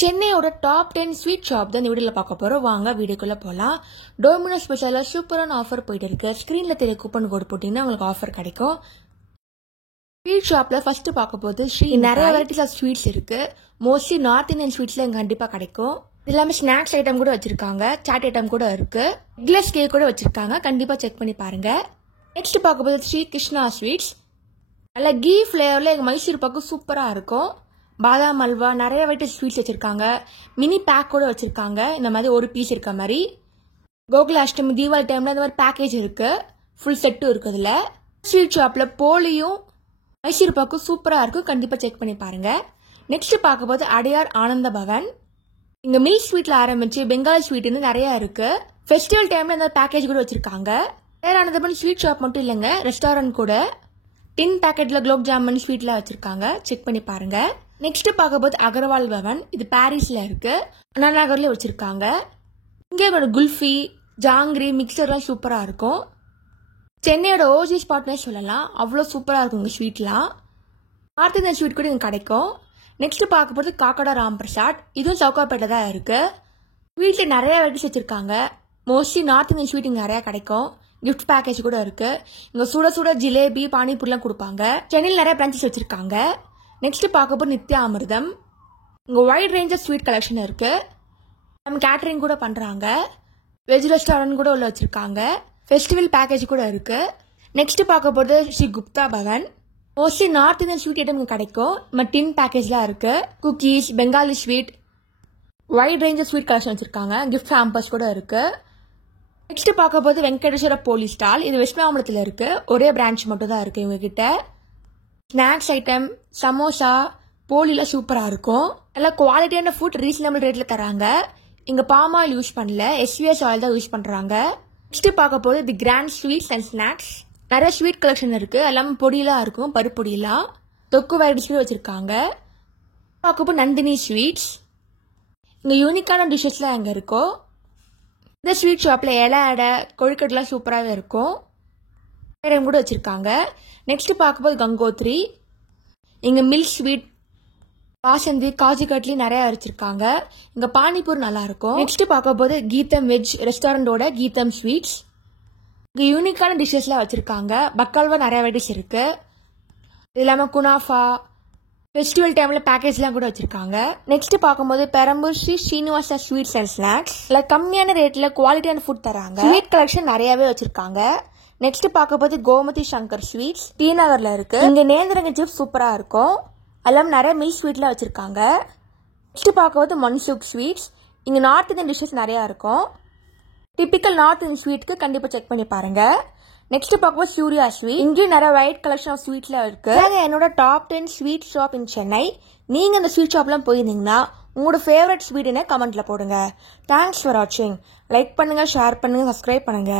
சென்னையோட top 10 sweet shop தான் இந்த வீடியோல பார்க்க போறோம். வாங்க வீடியோக்குள்ள போலாம். டோமினோஸ் ஸ்பெஷலா சூப்பரான ஆஃபர் போயிட்டு இருக்கு. ஸ்கிரீன்ல தெரிய கூப்பன் கோட் போட்டீங்கன்னா உங்களுக்கு ஆஃபர் கிடைக்கும். ஸ்வீட் ஷாப்ல ஃபர்ஸ்ட் பார்க்க போது நிறைய வெரைட்டிஸ் ஆஃப் ஸ்வீட்ஸ் இருக்கு. மோஸ்ட்லி நார்த் இந்தியன் ஸ்வீட்ஸ்ல இங்க கண்டிப்பா கிடைக்கும். எல்லாமே ஸ்நாக்ஸ் ஐட்டம் கூட வச்சிருக்காங்க, சாட் ஐட்டம் கூட இருக்கு, எக்லெஸ் கேக் கூட வச்சிருக்காங்க. கண்டிப்பா செக் பண்ணி பாருங்க. நெக்ஸ்ட் பார்க்க போது ஸ்ரீ கிருஷ்ணா ஸ்வீட்ஸ். நல்ல கீ ஃபிளேவர்ல எங்க மைசூர் பாக்கு சூப்பரா இருக்கும். பாதாம் அல்வா நிறைய வெரைட்டி ஸ்வீட்ஸ் வச்சிருக்காங்க. மினி பேக் கூட வச்சிருக்காங்க. இந்த மாதிரி ஒரு பீஸ் இருக்க மாதிரி. கோகுலாஷ்டமி தீபாவளி டைம்ல இந்த மாதிரி பேக்கேஜ் இருக்கு. ஃபுல் செட்டும் இருக்கு. இதுல ஸ்வீட் ஷாப்ல போலியும் மைசூர் பாக்கும் சூப்பரா இருக்கும். கண்டிப்பா செக் பண்ணி பாருங்க. நெக்ஸ்ட் பார்க்க போது அடையார் ஆனந்த பவன். இங்க மில்க் ஸ்வீட்ல ஆரம்பிச்சு பெங்காலி ஸ்வீட்னு நிறைய இருக்கு. ஃபெஸ்டிவல் டைம்ல இந்த பேக்கேஜ் கூட வச்சிருக்காங்க. அடையார் ஆனந்த பவன் ஸ்வீட் ஷாப் மட்டும் இல்லைங்க, ரெஸ்டாரண்ட் கூட. டின் பேக்கெட்ல குலோப் ஜாமுன் ஸ்வீட்லாம் வச்சிருக்காங்க. செக் பண்ணி பாருங்க. நெக்ஸ்ட் பார்க்க போது அகர்வால் பவன். இது பாரிஸ்ல இருக்கு. அண்ணா நகர்ல வச்சிருக்காங்க. இங்க குல்ஃபி, ஜாங்கிரி, மிக்சர்லாம் சூப்பரா இருக்கும். சென்னையோட ஓஜி ஸ்பாட்னே சொல்லலாம். அவ்வளோ சூப்பரா இருக்கும் இங்க ஸ்வீட்லாம். நார்த் இந்தியன் ஸ்வீட் கூட இங்க கிடைக்கும். நெக்ஸ்ட் பார்க்க போது காக்கடா ராம் பிரசாத். இதுவும் சவுகாப்பேட்டை தான் இருக்கு. ஸ்வீட்ல நிறைய வெரைட்டிஸ் வச்சிருக்காங்க. மோஸ்ட்லி நார்த் இந்தியன் ஸ்வீட் இங்க நிறைய கிடைக்கும். கிஃப்ட் பேக்கேஜ் கூட இருக்கு. இங்க சுட சுட ஜிலேபி, பானிபூரிலாம் கொடுப்பாங்க. சென்னையில் நிறைய பிரான்ச்சஸ் வச்சிருக்காங்க. நெக்ஸ்ட் பார்க்க போது நித்யா அமிர்தம். இங்க wide range of sweet collection இருக்கு. நம்ம கேட்டரிங் கூட பண்றாங்க. வெஜ் ரெஸ்டாரண்ட் கூட உள்ள வச்சிருக்காங்க. ஃபெஸ்டிவல் பேக்கேஜ் கூட இருக்கு. நெக்ஸ்ட் பார்க்க போது Sri Gupta Bhavan. Mostly north Indian sweet item கிடைக்கும். நம்ம டின் பேக்கேஜ்லாம் இருக்கு. Cookies, Bengali sweet, wide range of sweet collection வச்சிருக்காங்க. கிஃப்ட் ஹாம்பர்ஸ் கூட இருக்கு. நெக்ஸ்ட் பார்க்க போது வெங்கடேஸ்வர போலி ஸ்டால். இது வெஸ்ட் மாம்பலத்தில் இருக்கு. ஒரே பிரான்ச் மட்டும் தான் இருக்கு இவங்க கிட்ட. ஸ்நாக்ஸ் ஐட்டம், சமோசா, போலில சூப்பரா இருக்கும். நல்ல குவாலிட்டியான ஃபுட் ரீசனபிள் ரேட்ல தராங்க. இங்க பாம் ஆயில் யூஸ் பண்ணல, எஸ்விஎஸ் ஆயில் தான் யூஸ் பண்றாங்க. நெக்ஸ்ட் பார்க்க போது தி கிராண்ட் ஸ்வீட்ஸ் அண்ட் ஸ்நாக்ஸ். நிறைய ஸ்வீட் கலெக்ஷன் இருக்கு. எல்லாமே பொடியெல்லாம் இருக்கும், பருப்பு பொடியெல்லாம். தொக்கு வெரைட்டிஸ் வச்சிருக்காங்க. பார்க்க போது நந்தினி ஸ்வீட்ஸ். இங்க யூனிக்கான டிஷ்ஷஸ்லாம் அங்க இருக்கும். இந்த ஸ்வீட் ஷாப்ல இலை அடை, கொழுக்கட்டெல்லாம் சூப்பராகவே இருக்கும். கூட வச்சிருக்காங்க. நெக்ஸ்ட் பார்க்கும்போது கங்கோத்ரி. இங்க மில்க் ஸ்வீட், பாசந்தி, காஜு கட்லி நிறைய வச்சிருக்காங்க. இங்க பானிபூர் நல்லா இருக்கும். நெக்ஸ்ட் பார்க்கும்போது கீதம் வெஜ் ரெஸ்டாரண்டோட கீதம் ஸ்வீட்ஸ். இங்க யூனிக்கான டிஷ்ஷஸ்லாம் வச்சிருக்காங்க. பக்கால்வா நிறைய வெரைட்டிஸ் இருக்கு. இது இல்லாம குனாஃபா, ஃபெஸ்டிவல் டைம்ல பேக்கேஜ்லாம் கூட வச்சிருக்காங்க. நெக்ஸ்ட் பார்க்கும்போது Perambur Sri Srinivasa sweets and snacks. கம்மியான ரேட்ல குவாலிட்டியான ஃபுட் தராங்க. ஸ்வீட் கலெக்ஷன் நிறையவே வச்சிருக்காங்க. நெக்ஸ்ட் பார்க்க போது கோமதி சங்கர் ஸ்வீட்ஸ், டி நகர்ல இருக்கு. இங்க நேந்திரங்க சிப்ஸ் சூப்பரா இருக்கும். எல்லாம் நிறைய மில்க் ஸ்வீட்ல வச்சிருக்காங்க. நெக்ஸ்ட் பார்க்க போது மன்சூக் ஸ்வீட்ஸ். இங்க நார்த் இந்தியன் டிஷ்ஷஸ் நிறைய இருக்கும். டிபிக்கல் நார்த் இந்தியன் ஸ்வீட்க்கு கண்டிப்பா செக் பண்ணி பாருங்க. நெக்ஸ்ட் பார்க்கும்போது சூர்யா ஸ்வீட். இங்கேயும் நிறைய வைட் கலெக்ஷன் ஆஃப் ஸ்வீட்ல இருக்கு. என்னோட டாப் 10 ஸ்வீட் ஷாப் இன் சென்னை. நீங்க இந்த ஸ்வீட் ஷாப்லாம் போயிருந்தீங்கன்னா உங்களோட ஃபேவரட் ஸ்வீட் என்ன கமெண்ட்ல போடுங்க. தேங்க்ஸ் ஃபார் வாட்சிங். லைக் பண்ணுங்க, ஷேர் பண்ணுங்க, சப்ஸ்கிரைப் பண்ணுங்க.